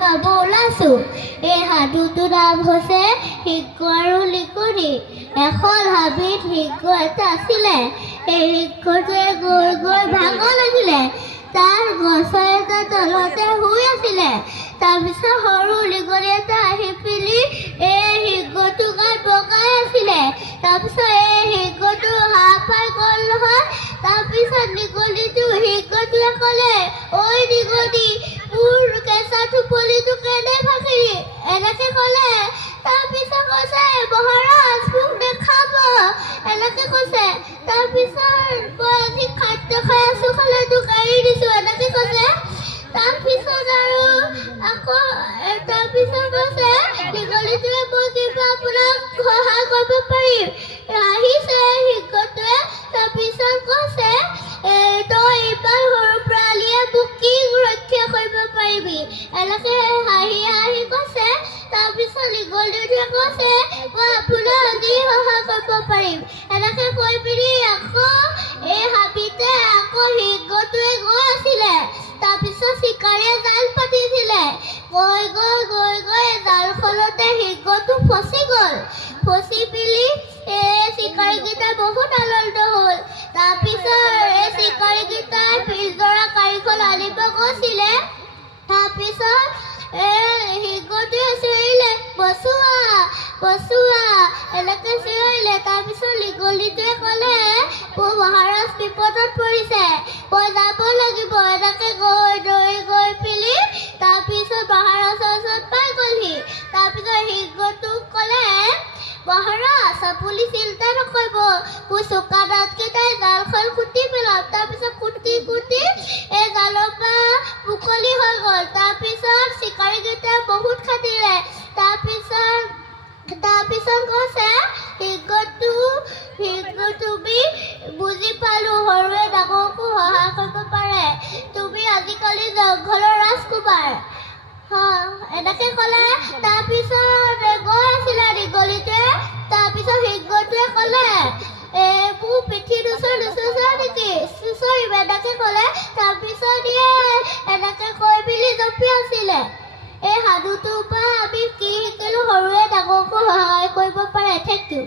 গাব ওলাইছোঁ। এই সাধুটোৰ নাম হৈছে সিংহ আৰু লিকনি। এখন হাবিত সিংহ এটা আছিলে। এই সিংহটোৱে গৈ গৈ ভাগৰ লাগিলে। তাৰ গছৰ এটা তলতে শুই আছিলে। তাৰপিছত সৰু লিকনি এটা আহি পিনি এই সিংহটোৰ গাত বগাই আছিলে। তাৰপিছত এই সিংহটো সাৰ পাই গ'ল নহয়। তাৰপিছত সিংহটোৱে ক'লে, ঐ নিগনি, মোৰ কেঁচা টোপনিটো কেনে ভাগিলি? এনেকে ক'লে। তাৰপিছত কৈছে, মহাৰাজ মোক দেখাব, এনেকে কৈছে। তাৰপিছত মই আজি খাদ্য খাই আছোঁ, খালে তোক এৰি দিছোঁ, এনেকে কৈছে। তাৰপিছত কৈছে নিগনিটোৱে, মই কিবা আপোনাক সহায় কৰিব পাৰিম। আহিছে সিংহটোৱে। তাৰপিছত কৈছে, তই ইমান সৰু প্ৰাণীয়ে মোক কি ৰক্ষা কৰিব পাৰিবি? এনেকে হাঁহি হাঁহি কৈছে। তাৰপিছত নিগনিটোৱে কৈছে, মই আপোনাক আজি সহায় কৰিব পাৰিম। এনেকে কৈ পিনি আকৌ এই হাবিতে সিংহটোৱে গৈ আছিলে। তাৰপিছত চিকাৰীয়ে জাল পাতিছিলে। গৈ গৈ জালখনতে সিংহটো ফচি গ'ল। ফচি পিনি চিকাৰীকেইটা বহুত আনন্দ হ'ল। তাৰপিছত এই চিকাৰীকেইটাই পিছজৰা গাড়ীখন আনিব গৈছিলে। তাৰপিছত সিংহটোৱে চিঞৰিলে, বচোৱা বচোৱা, এনেকে চিঞৰিলে। তাৰপিছত নিগনিটোৱে ক'লে, মহাৰাজ বিপদত পৰিছে, মই যাব লাগিব। এনেকে দৌৰি গৈ পিনি তাৰপিছত মহাৰাজৰ ওচৰত পাই গ'লহি। তাৰপিছত সিংহটোক ক'লে, মহাৰাজ আপুনি চিন্তা নকৰিব, মোৰ চোকা দাঁতকেইটাই জালখন কুটি পেলাম। তাৰপিছত কুটি এই জালৰ পৰা মুকলি হৈ গ'ল। তাৰপিছত চিকাৰীকেইটাই বহুত খাটিলে। তাৰপিছত কৈছে, তুমি বুজি পালোঁ, সৰুৱে ডাঙৰকো সহায় কৰিব পাৰে। তুমি আজিকালি জংঘলৰ ৰাজকুমাৰ। এনেকে ক'লে। তাৰপিছত গৈ আছিলে নিগনিটোৱে। তাৰপিছত সিংহটোৱে ক'লে, মোৰ পিঠি নুচুৰিছা নেকি? চুঁচৰিম, এনেকে ক'লে। তাৰপিছত এনেকে কৈ পিনি জঁপি আছিলে। এই সাধুটোৰ পৰা আমি কি শিকিলোঁ? সৰুৱে ডাঙৰকো সহায় কৰিব পাৰে। Thank U.